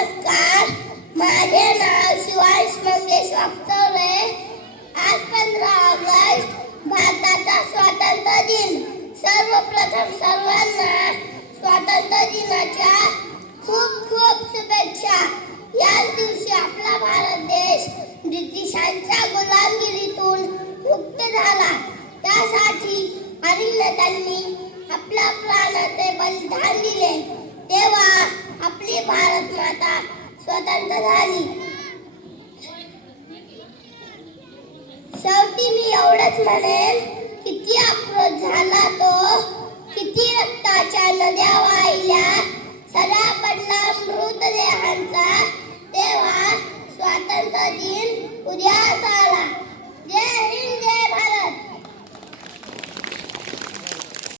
नमस्कार, माझे नाव शिवांश मंगेश वागचौरे. आज 15 ऑगस्ट भारताचा स्वातंत्र्य दिन. सर्वप्रथम सर्वांना स्वातंत्र्य दिनाच्या खूप खूप शुभेच्छा. याच दिवशी आपला भारत देश ब्रिटिशांच्या गुलामगिरीतून मुक्त झाला. त्यासाठी अनेक नेत्यांनी आपल्या प्राणाचे बलिदान दिले. तेव्हा आपली भारत माता स्वतंत्र झाली. शेवटी मी एवढंच म्हणेन, किती आक्रोश झाला तो, किती रक्ताच्या नद्या वाहिल्या, सगळा पडला मृतदेहांचा, तेव्हा स्वातंत्र्य दिन उद्याच आला.